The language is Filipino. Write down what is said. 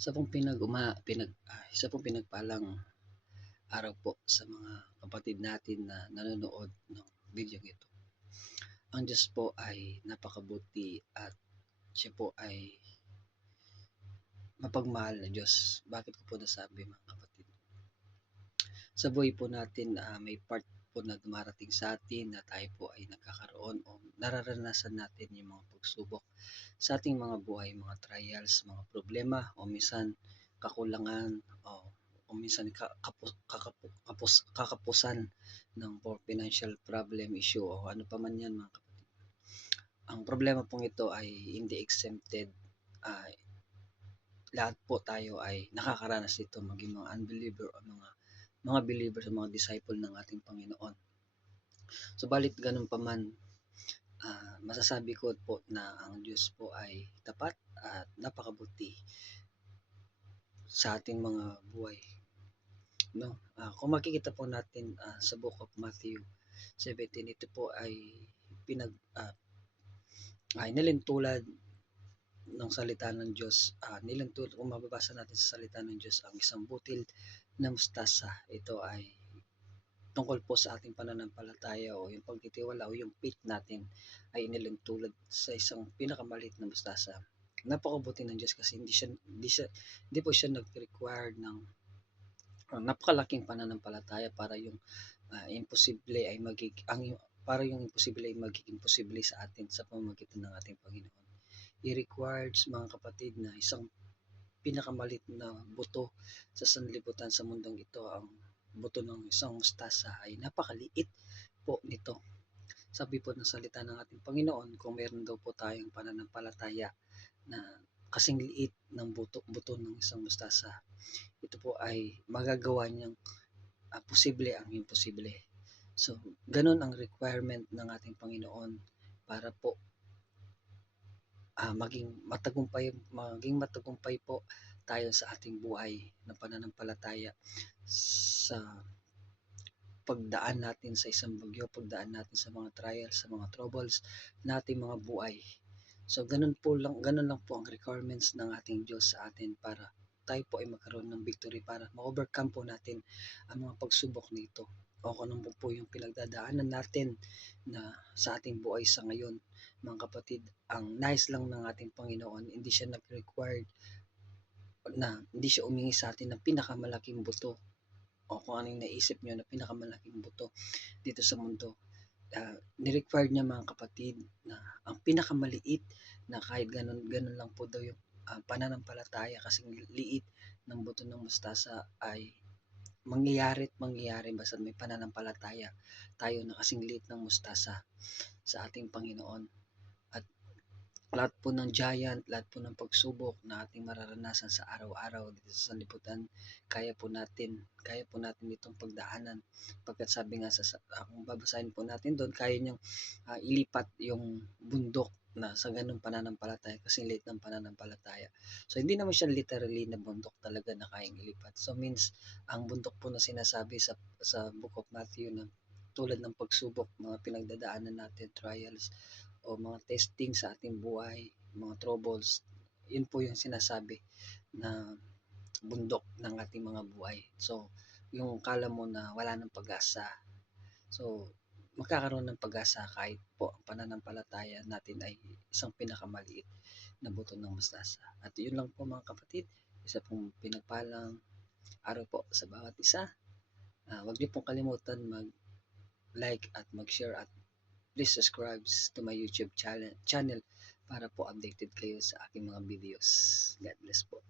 Isa pong pinagpalang araw po sa mga kapatid natin na nanonood ng video ito. Ang Diyos po ay napakabuti at siya po ay mapagmahal na Diyos. Bakit ko po nasabi mga kapatid? Sa buhay po natin, may part po na dumarating sa atin na tayo po ay nagkakaroon o nararanasan natin yung mga pagsubok sa ating mga buhay, mga trials, mga problema o minsan kakulangan o minsan kakapusan ng financial problem issue o ano pa man yan mga kapatid. Ang problema pong ito ay hindi exempted. Uh, Lahat po tayo ay nakakaranas nito, maging mga unbeliever o mga believer sa mga disciple ng ating Panginoon. Subalit ganun pa man, masasabi ko po na ang Diyos po ay tapat at napakabuti sa ating mga buhay. No? Kung makikita po natin sa Book of Matthew 17, ito po ay nilintulad ng salita ng Diyos. Nilintulad, kung mababasa natin sa salita ng Diyos, ang isang butil na mustasa. Ito ay tungkol po sa ating pananampalataya o yung pagtitiwala o yung faith natin ay inilintulad sa isang pinakamaliit na mustasa. Napakabuti ng Diyos kasi hindi po siya nag-require ng napakalaking pananampalataya para yung imposible ay para yung imposible ay magiging posible sa atin sa pamamagitan ng ating Panginoon. I-requires mga kapatid na isang pinakamalit na buto sa sanlibutan sa mundong ito. Ang buto ng isang mustasa ay napakaliit po nito. Sabi po ng salita ng ating Panginoon, kung meron daw po tayong pananampalataya na kasing liit ng buto ng isang mustasa, ito po ay magagawa niyang posible ang imposible. So, ganun ang requirement ng ating Panginoon para po maging matagumpay po tayo sa ating buhay ng pananampalataya sa pagdaan natin sa isang bagyo, pagdaan natin sa mga trials, sa mga troubles na ating mga buhay. So ganun lang po ang requirements ng ating Diyos sa atin para tayo po ay magkaroon ng victory, para ma-overcome po natin ang mga pagsubok nito o kung ano po yung pinagdadaanan natin na sa ating buhay sa ngayon. Mga kapatid, ang nice lang ng ating Panginoon, hindi siya hindi siya umingi sa atin ng pinakamalaking buto o kung ano yung naisip nyo na pinakamalaking buto dito sa mundo. Ni-required niya mga kapatid na ang pinakamaliit na kahit ganun lang po daw yung pananampalataya kasing liit ng buto ng mustasa ay mangyayari basta may pananampalataya tayo na kasing liit ng mustasa sa ating Panginoon. At lahat po ng giant, lahat po ng pagsubok na ating mararanasan sa araw-araw dito sa sanlibutan, kaya po natin itong pagdaanan. Pagkat sabi nga kung babasahin po natin doon, kaya niyang ilipat yung bundok na sa ganung pananampalataya kasi late ng pananampalataya. So hindi naman siya literally na bundok talaga na kayang ilipat. So means ang bundok po na sinasabi sa Book of Matthew na tulad ng pagsubok, mga pinagdadaanan natin, trials, o mga testing sa ating buhay, mga troubles, yun po yung sinasabi na bundok ng ating mga buhay. So, yung kala mo na wala ng pag-asa, so, magkakaroon ng pag-asa kahit po ang pananampalataya natin ay isang pinakamaliit na buto ng mustasa. At yun lang po mga kapatid, isa pong pinagpalang araw po sa bawat isa. Huwag niyo pong kalimutan mag-like at mag-share at please subscribe to my YouTube channel para po updated kayo sa aking mga videos. God bless po.